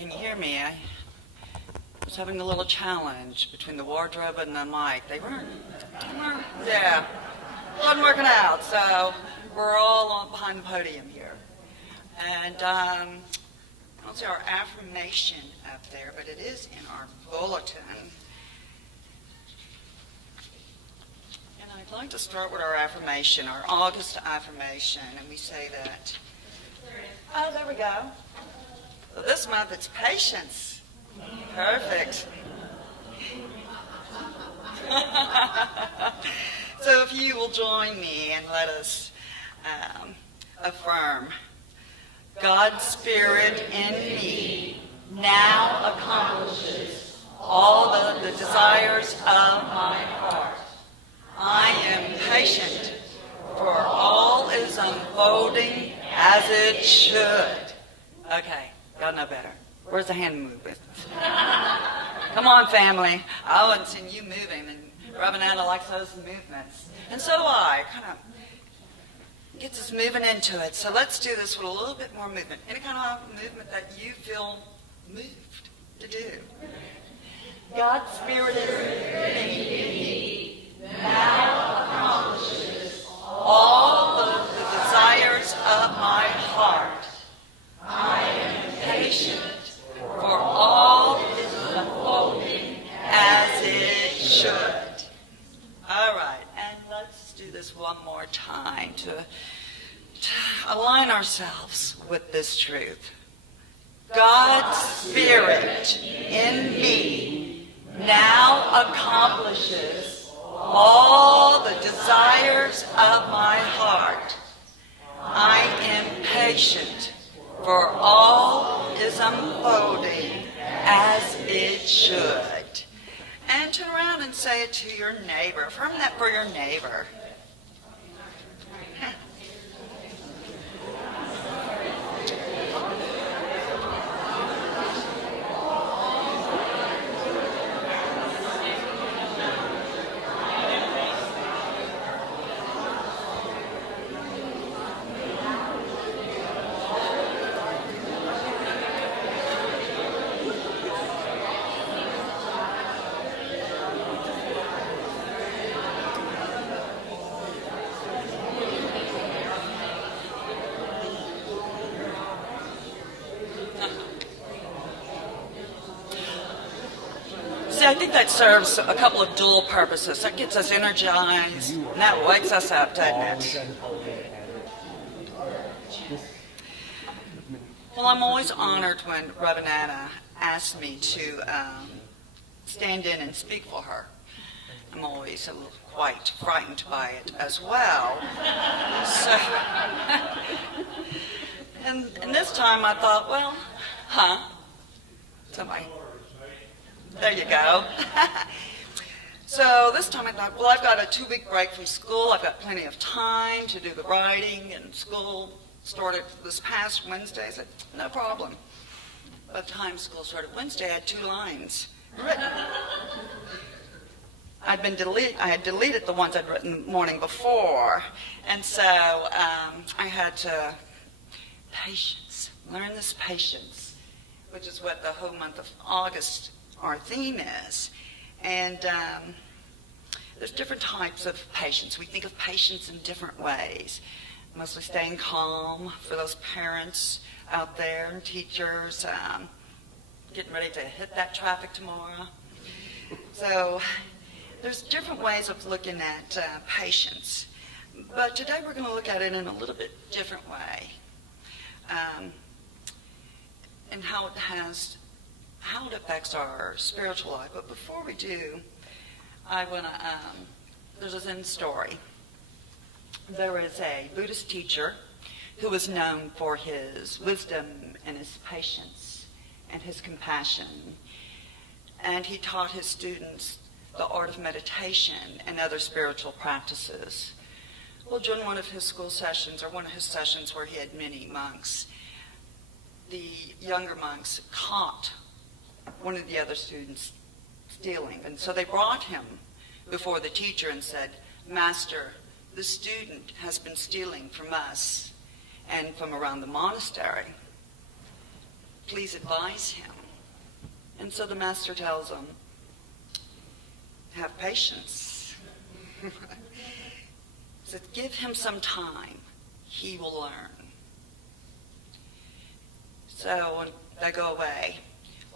can you hear me? I was having a little challenge between the wardrobe and the mic. They weren't yeah, wasn't working out, so we're all behind the podium here. And I don't see our affirmation up there, but it is in our bulletin. And I'd like to start with our affirmation, our August affirmation, and we say that. Oh, there we go. So this month it's patience. Perfect. So if you will join me and let us affirm, God's Spirit in me now accomplishes all the desires of my heart. I am patient, for all is unfolding as it should. Okay, gotta know better. Where's the hand movement? Come on, family. I haven't seen you moving, and Robin Anna likes those movements. And so do I. Kind of gets us moving into it. So let's do this with a little bit more movement. Any kind of movement that you feel moved to do. God's Spirit is in me, now accomplishes all the desires of my heart. I am patient, for all is unfolding as it should. All right, and let's do this one more time to align ourselves with this truth. God's Spirit in me now accomplishes all the desires of my heart. I am patient, for all is unfolding as it should. And turn around and say it to your neighbor. Affirm that for your neighbor. I think that serves a couple of dual purposes. That gets us energized, and that wakes us up, doesn't it? Well, I'm always honored when Reverend Anna asks me to stand in and speak for her. I'm always a little quite frightened by it as well. So, and this time I thought, well, somebody. There you go. So this time I thought, well, I've got a 2-week break from school. I've got plenty of time to do the writing, and school started this past Wednesday. I said, no problem. By the time school started Wednesday, I had 2 lines written. I had deleted the ones I'd written the morning before, and so I had to learn this patience, which is what the whole month of August our theme is. And there's different types of patience. We think of patience in different ways. Mostly staying calm for those parents out there and teachers getting ready to hit that traffic tomorrow. So there's different ways of looking at patience. But today we're going to look at it in a little bit different way. And how it affects our spiritual life. But before we do, I want to, there's a Zen story. There is a Buddhist teacher who was known for his wisdom and his patience and his compassion. And he taught his students the art of meditation and other spiritual practices. Well, during one of his school sessions, or one of his sessions where he had many monks, the younger monks caught one of the other students stealing. And so they brought him before the teacher and said, Master, the student has been stealing from us and from around the monastery. please advise him. And so the master tells him, have patience. He said, give him some time. He will learn. So they go away.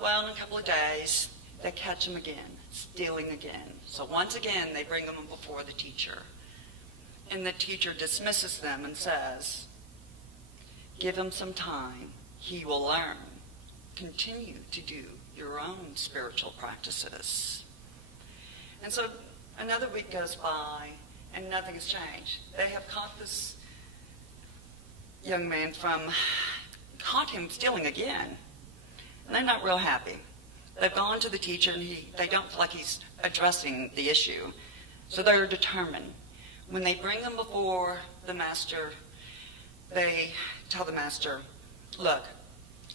Well, in a couple of days, they catch him again, stealing again. So once again, they bring him before the teacher. And the teacher dismisses them and says, give him some time. He will learn. Continue to do your own spiritual practices. And so another week goes by, and nothing has changed. They have caught this young man caught him stealing again. And they're not real happy. They've gone to the teacher, and they don't feel like he's addressing the issue. So they're determined. When they bring him before the master, they tell the master, look,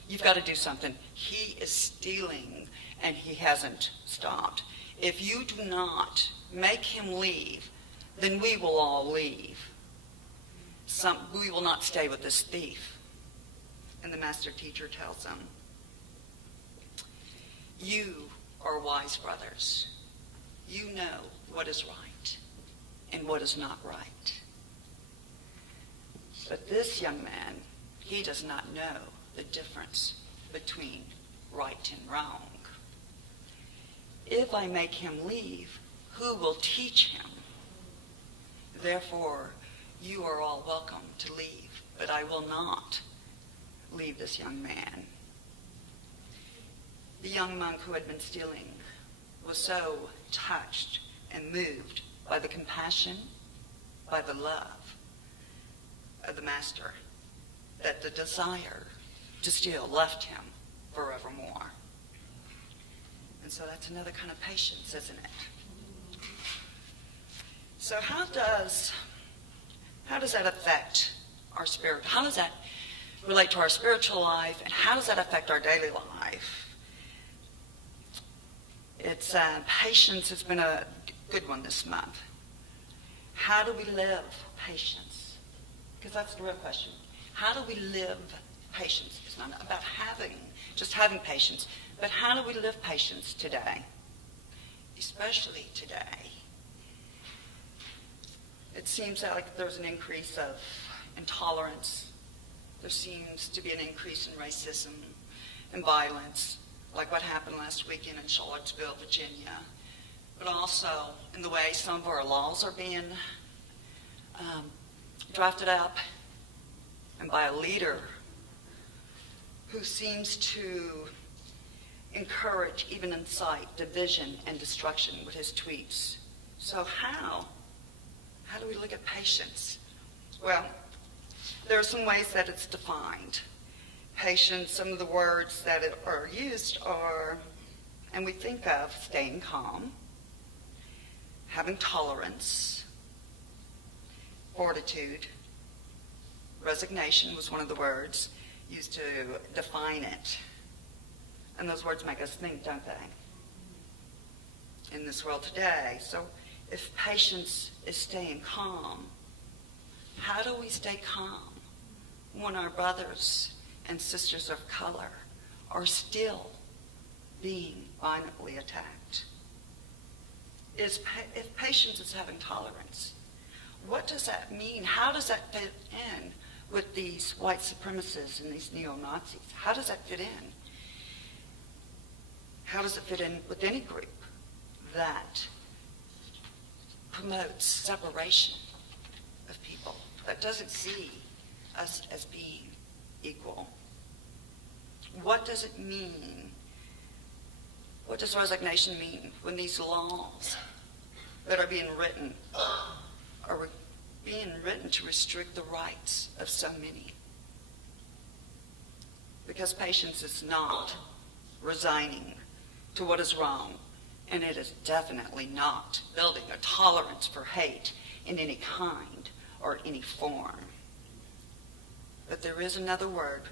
you've got to do something. He is stealing, and he hasn't stopped. If you do not make him leave, then we will all leave. We will not stay with this thief. And the master teacher tells them, you are wise brothers. You know what is right and what is not right. But this young man, he does not know the difference between right and wrong. If I make him leave, who will teach him? Therefore, you are all welcome to leave, but I will not leave this young man. The young monk who had been stealing was so touched and moved by the compassion, by the love of the master, that the desire to steal left him forevermore. And so that's another kind of patience, isn't it? So how does that affect our spirit? How does that relate to our spiritual life, and how does that affect our daily life? It's patience has been a good one this month. How do we live patience? Because that's the real question. How do we live patience? It's not about just having patience, but how do we live patience today? Especially today. It seems like there's an increase of intolerance. There seems to be an increase in racism and violence, like what happened last weekend in Charlottesville, Virginia, but also in the way some of our laws are being drafted up, and by a leader who seems to encourage, even incite, division and destruction with his tweets. So how do we look at patience? Well, there are some ways that it's defined. Patience, some of the words that are used are, and we think of, staying calm, having tolerance, fortitude, resignation was one of the words used to define it. And those words make us think, don't they? In this world today. So if patience is staying calm, how do we stay calm when our brothers and sisters of color are still being violently attacked? If patience is having tolerance, what does that mean? How does that fit in with these white supremacists and these neo-Nazis? How does that fit in? How does it fit in with any group that promotes separation of people, that doesn't see us as being equal? What does it mean? What does resignation mean when these laws that are being written are being written to restrict the rights of so many? Because patience is not resigning to what is wrong, and it is definitely not building a tolerance for hate in any kind or any form. But there is another word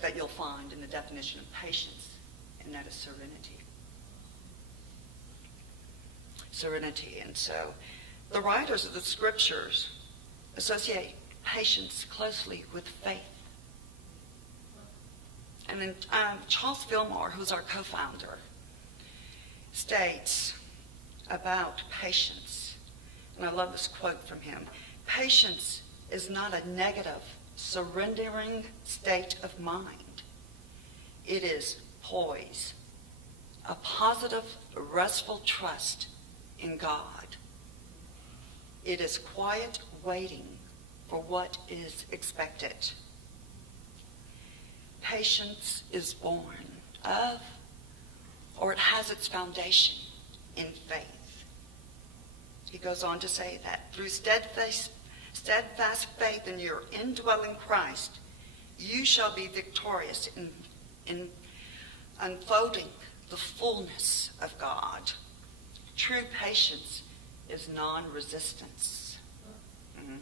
that you'll find in the definition of patience, and that is serenity. Serenity. And so the writers of the scriptures associate patience closely with faith. And then Charles Fillmore, who's our co-founder, states about patience, and I love this quote from him: patience is not a negative, surrendering state of mind. It is poise, a positive, restful trust in God. It is quiet waiting for what is expected. Patience is born of, or it has its foundation in faith. He goes on to say that through steadfast faith in your indwelling Christ, you shall be victorious in unfolding the fullness of God. True patience is non-resistance. Mm-hmm.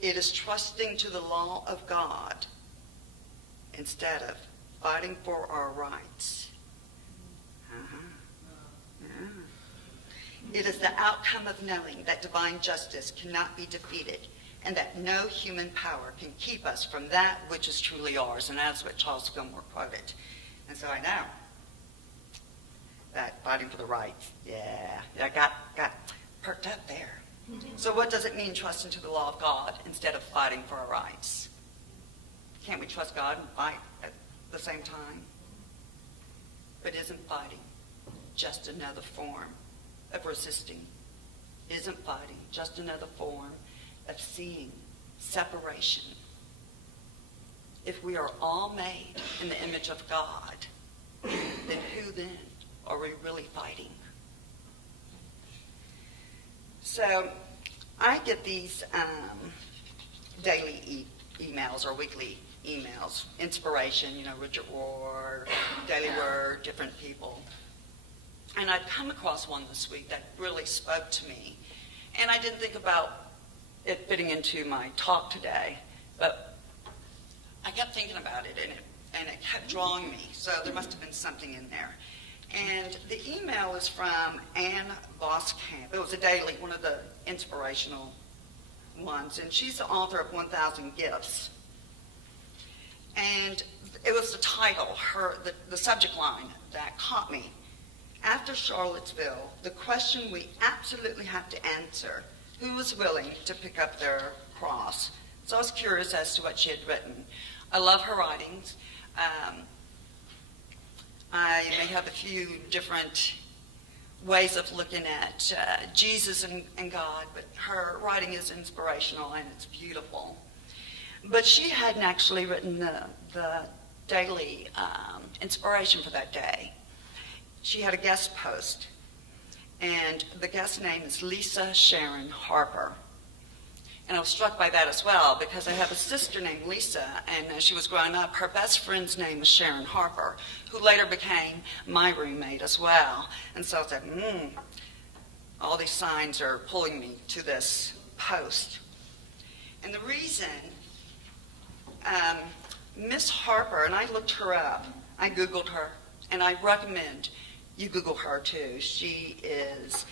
It is trusting to the law of God instead of fighting for our rights. Yeah. It is the outcome of knowing that divine justice cannot be defeated and that no human power can keep us from that which is truly ours. And that's what Charles Fillmore quoted. And so I know that fighting for the rights, I got perked up there. So what does it mean, trusting to the law of God instead of fighting for our rights? Can't we trust God and fight at the same time? But isn't fighting just another form of resisting? Isn't fighting just another form of seeing separation? If we are all made in the image of God, then who then are we really fighting? So I get these daily emails or weekly emails, inspiration, Richard Rohr, Daily Word, different people. And I'd come across one this week that really spoke to me. And I didn't think about it fitting into my talk today, but I kept thinking about it, and it kept drawing me. So there must have been something in there. And the email is from Ann Voskamp. It was a daily, one of the inspirational ones, and she's the author of 1,000 Gifts. And it was the title, the subject line that caught me. After Charlottesville, the question we absolutely have to answer: who was willing to pick up their cross? So I was curious as to what she had written. I love her writings. I may have a few different ways of looking at Jesus and God, but her writing is inspirational and it's beautiful. But she hadn't actually written the daily inspiration for that day. She had a guest post, and the guest name is Lisa Sharon Harper. And I was struck by that as well, because I have a sister named Lisa, and as she was growing up, her best friend's name was Sharon Harper, who later became my roommate as well. And so I said, all these signs are pulling me to this post. And the reason, Miss Harper, and I looked her up, I Googled her, and I recommend you Google her too. She is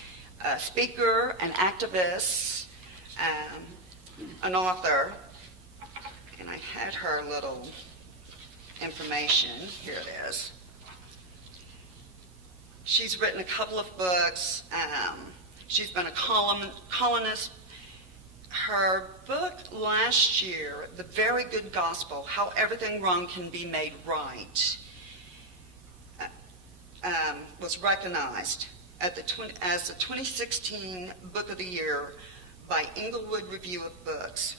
a speaker, an activist, an author, and I had her little information. Here it is. She's written a couple of books. She's been a columnist. Her book last year, The Very Good Gospel, How Everything Wrong Can Be Made Right, was recognized as the 2016 Book of the Year by Englewood Review of Books.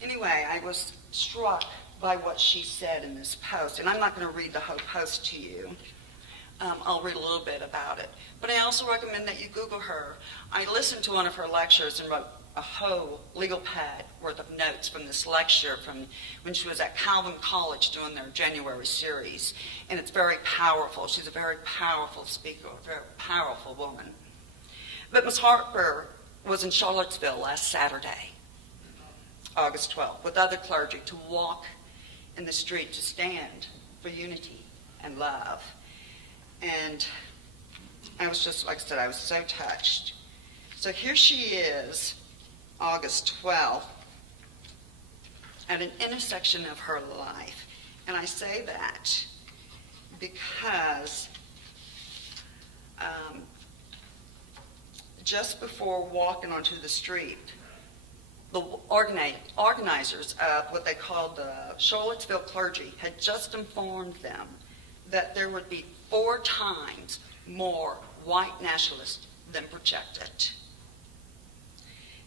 Anyway, I was struck by what she said in this post, and I'm not going to read the whole post to you. I'll read a little bit about it. But I also recommend that you Google her. I listened to one of her lectures and wrote a whole legal pad worth of notes from this lecture from when she was at Calvin College doing their January series. And it's very powerful. She's a very powerful speaker, a very powerful woman. But Ms. Harper was in Charlottesville last Saturday, August 12th, with other clergy to walk in the street to stand for unity and love. And I was just, like I said, I was so touched. So here she is, August 12th, at an intersection of her life. And I say that because just before walking onto the street, the organizers of what they called the Charlottesville clergy had just informed them that there would be 4 times more white nationalists than projected.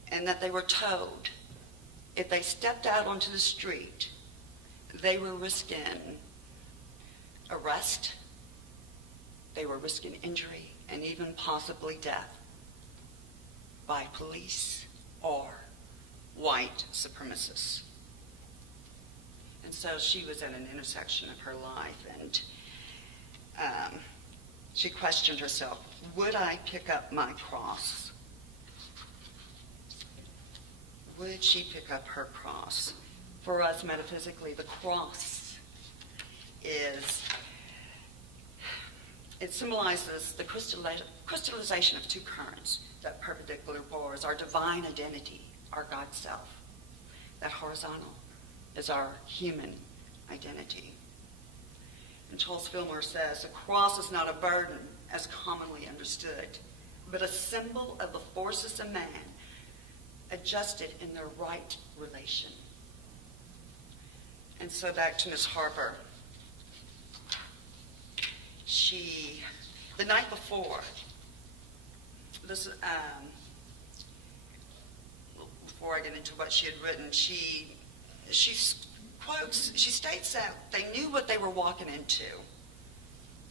And that they were told if they stepped out onto the street, they were risking arrest, they were risking injury, and even possibly death by police or white supremacists. And so she was at an intersection of her life, and she questioned herself, would I pick up my cross? Would she pick up her cross? For us, metaphysically, the cross it symbolizes the crystallization of 2 currents that perpendicular bars, our divine identity, our God self. That horizontal is our human identity. And Charles Fillmore says, a cross is not a burden as commonly understood, but a symbol of the forces of man adjusted in their right relation. And so back to Miss Harper. The night before, before I get into what she had written, she states that they knew what they were walking into.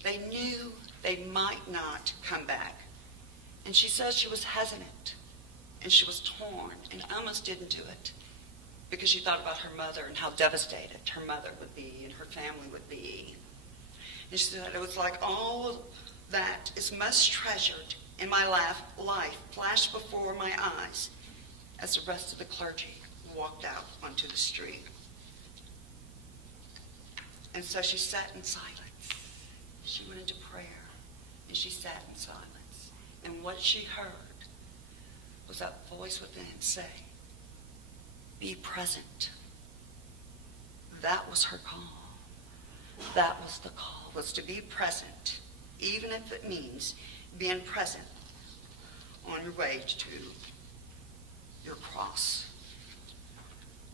They knew they might not come back. And she says she was hesitant, and she was torn, and almost didn't do it because she thought about her mother and how devastated her mother would be and her family would be. And she said, it was like all that is most treasured in my life flashed before my eyes as the rest of the clergy walked out onto the street. And so she sat in silence. She went into prayer, and she sat in silence. And what she heard was that voice within say, be present. That was her call. That was the call, was to be present, even if it means being present on your way to your cross.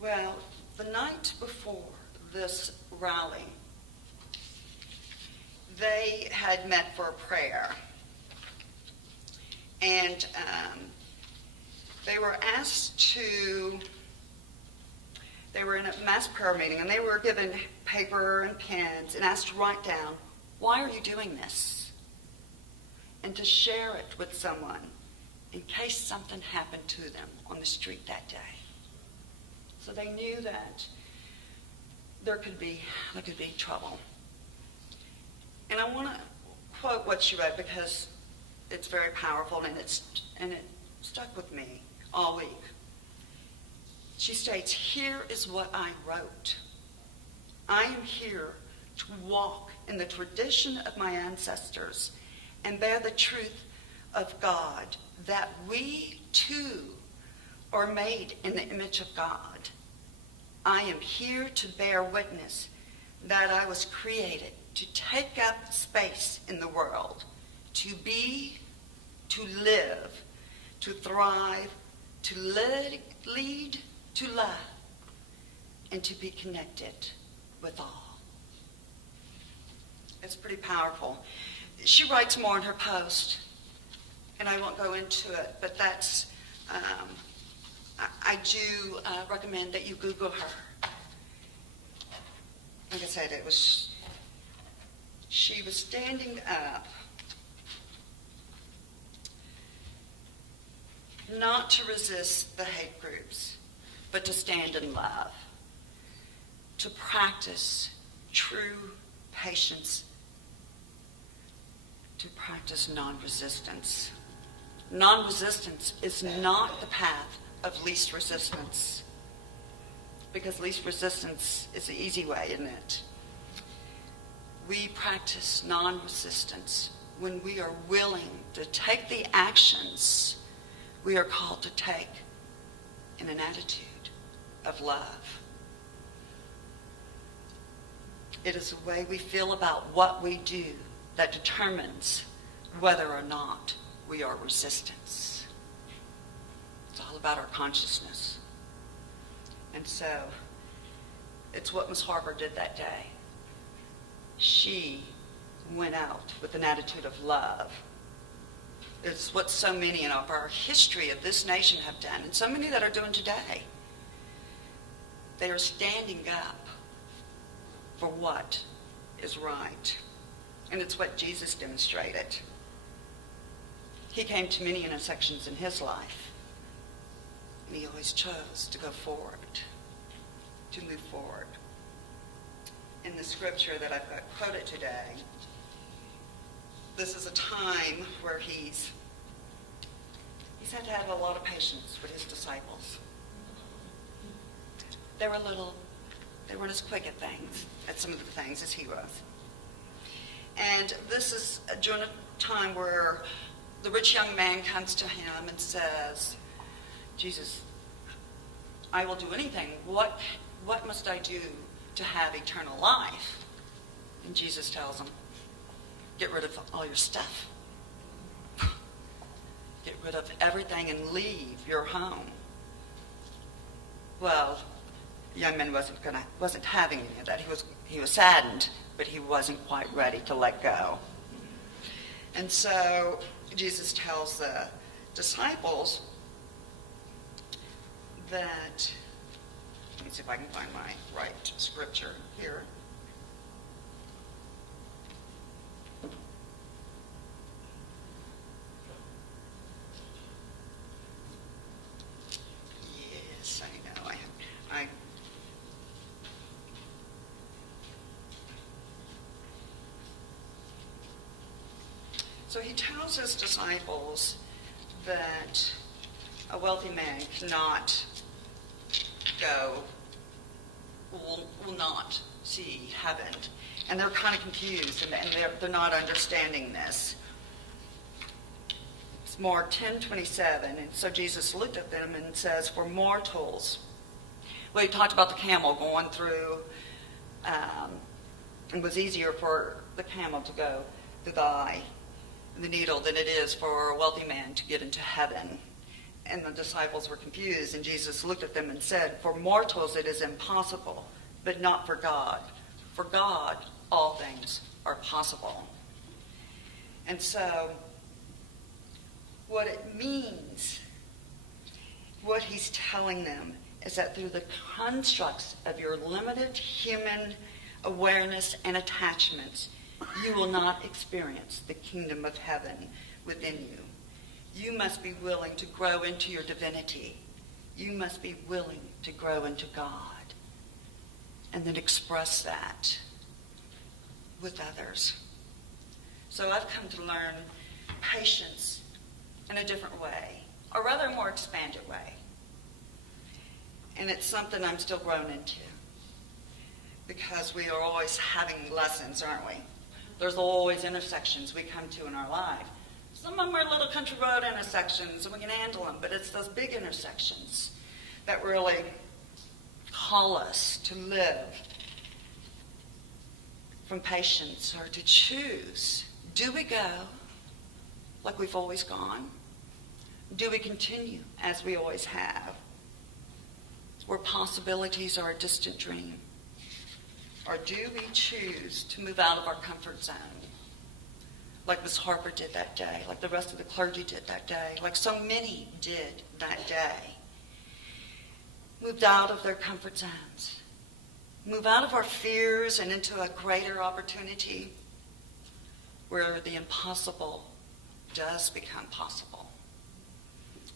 Well, the night before this rally, they had met for a prayer. And they were in a mass prayer meeting, and they were given paper and pens and asked to write down, why are you doing this? And to share it with someone in case something happened to them on the street that day. So they knew that there could be trouble. And I want to quote what she wrote because it's very powerful, and it stuck with me all week. She states, here is what I wrote. I am here to walk in the tradition of my ancestors and bear the truth of God, that we too are made in the image of God. I am here to bear witness that I was created to take up space in the world, to be, to live, to thrive, to lead, to love, and to be connected with all. It's pretty powerful. She writes more in her post, and I won't go into it, but that's, I do recommend that you Google her. Like I said, she was standing up not to resist the hate groups, but to stand in love, to practice true patience, to practice non-resistance. Non-resistance is not the path of least resistance, because least resistance is the easy way, isn't it? We practice non-resistance when we are willing to take the actions we are called to take in an attitude of love. It is the way we feel about what we do that determines whether or not we are resistance. It's all about our consciousness. And so, it's what Miss Harper did that day. She went out with an attitude of love. It's what so many in our history of this nation have done, and so many that are doing today. They are standing up for what is right. And it's what Jesus demonstrated. He came to many intersections in his life, and he always chose to go forward, to move forward. In the scripture that I've got quoted today, this is a time where he's had to have a lot of patience with his disciples. They weren't as quick at things, at some of the things, as he was. And this is during a time where the rich young man comes to him and says, Jesus, I will do anything. What must I do to have eternal life? And Jesus tells him, get rid of all your stuff. Get rid of everything and leave your home. Well, the young man wasn't having any of that. He was saddened, but he wasn't quite ready to let go. And so Jesus tells the disciples that, let me see if I can find my right scripture here. Yes, I know. So he tells his disciples that a wealthy man cannot will not see heaven. And they're kind of confused, and they're not understanding this. It's Mark 10:27, and so Jesus looked at them and says, for mortals. Well, he talked about the camel going through, it was easier for the camel to go through the eye, the needle, than it is for a wealthy man to get into heaven. And the disciples were confused, and Jesus looked at them and said, for mortals it is impossible, but not for God. For God, all things are possible. And so, what it means, what he's telling them, is that through the constructs of your limited human awareness and attachments, you will not experience the kingdom of heaven within you. You must be willing to grow into your divinity. You must be willing to grow into God. And then express that with others. So I've come to learn patience in a different way, or rather a more expanded way. And it's something I'm still growing into, because we are always having lessons, aren't we? There's always intersections we come to in our life. Some of them are little country road intersections, and we can handle them, but it's those big intersections that really call us to live from patience, or to choose. Do we go like we've always gone? Do we continue as we always have, where possibilities are a distant dream? Or do we choose to move out of our comfort zone, like Miss Harper did that day, like the rest of the clergy did that day, like so many did that day? Moved out of their comfort zones, move out of our fears and into a greater opportunity where the impossible does become possible.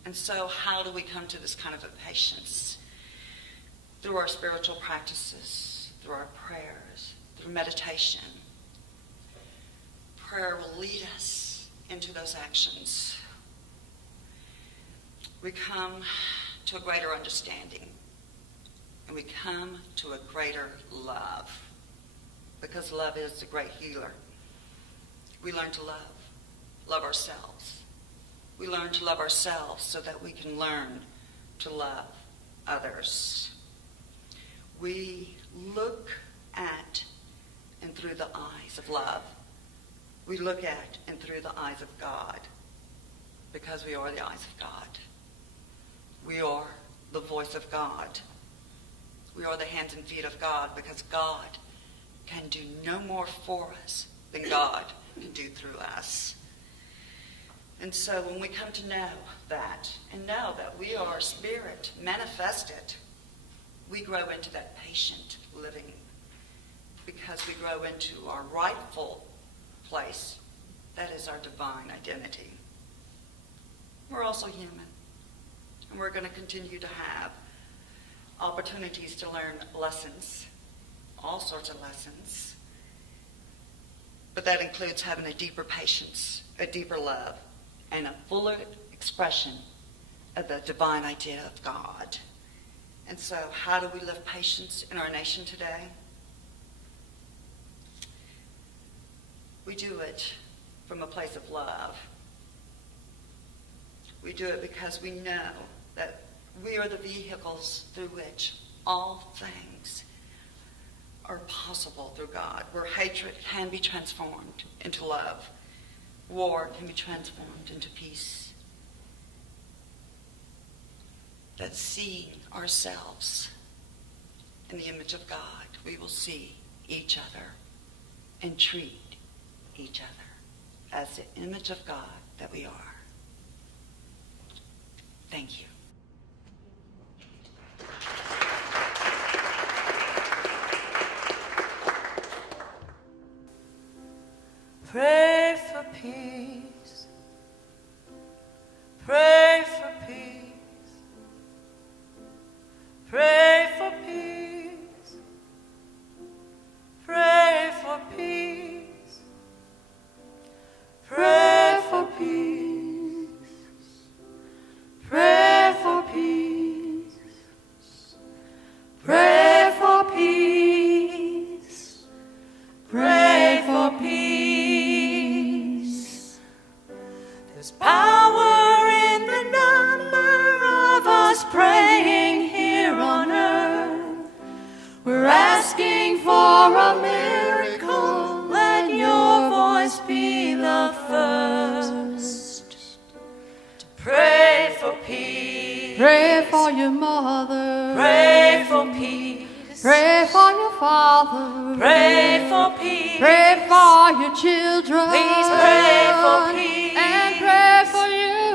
And so how do we come to this kind of a patience? Through our spiritual practices, through our prayers, through meditation. Prayer will lead us into those actions. We come to a greater understanding, and we come to a greater love, because love is the great healer. We learn to love ourselves. We learn to love ourselves so that we can learn to love others. We look at and through the eyes of love. We look at and through the eyes of God, because we are the eyes of God. We are the voice of God. We are the hands and feet of God, because God can do no more for us than God can do through us. And so when we come to know that, and know that we are spirit manifested, we grow into that patient living, because we grow into our rightful place. That is our divine identity. We're also human, and we're going to continue to have opportunities to learn lessons, all sorts of lessons. But that includes having a deeper patience, a deeper love, and a fuller expression of the divine idea of God. And so, how do we live patience in our nation today? We do it from a place of love. We do it because we know that we are the vehicles through which all things are possible through God, where hatred can be transformed into love, war can be transformed into peace. That seeing ourselves in the image of God, we will see each other and treat each other as the image of God that we are. Thank you. Pray for peace. Pray for peace. Pray for peace. Pray for peace. Pray for peace. Pray for peace. Pray for peace. Pray for peace. There's power in the number of us praying here on earth. We're asking for a miracle. Let your voice be the first to pray for peace. Pray for your mother. Pray for peace. Pray for your father. Pray for peace. Pray for your children. Please pray for peace. And pray for you.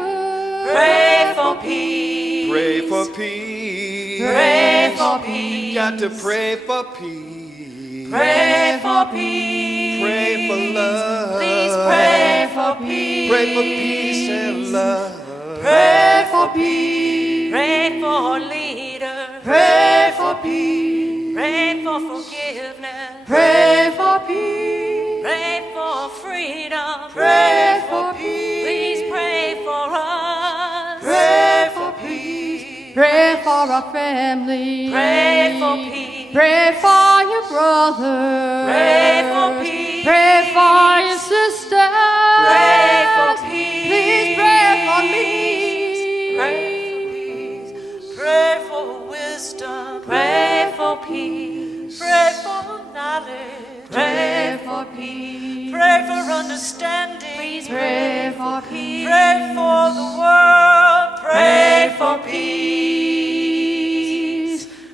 Pray for peace. Pray for peace. Pray for peace. Got to pray for peace. Pray for peace. Pray for love. Please pray for peace. Pray for peace and love. Pray for peace. Pray for leaders. Pray for peace. Pray for forgiveness. Pray for peace. Pray for freedom. Pray for peace. Please pray for us. Pray for peace. Pray for our family. Pray for peace. Pray for your brother. Pray for peace. Pray for your sister. Pray for peace. Please pray for me. Pray for peace. Pray for wisdom. Pray for peace. Pray for knowledge. Pray for peace. Pray for understanding. Please Pray for peace. Pray for the world. Pray for peace.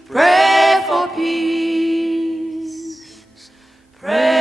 Pray for peace. Pray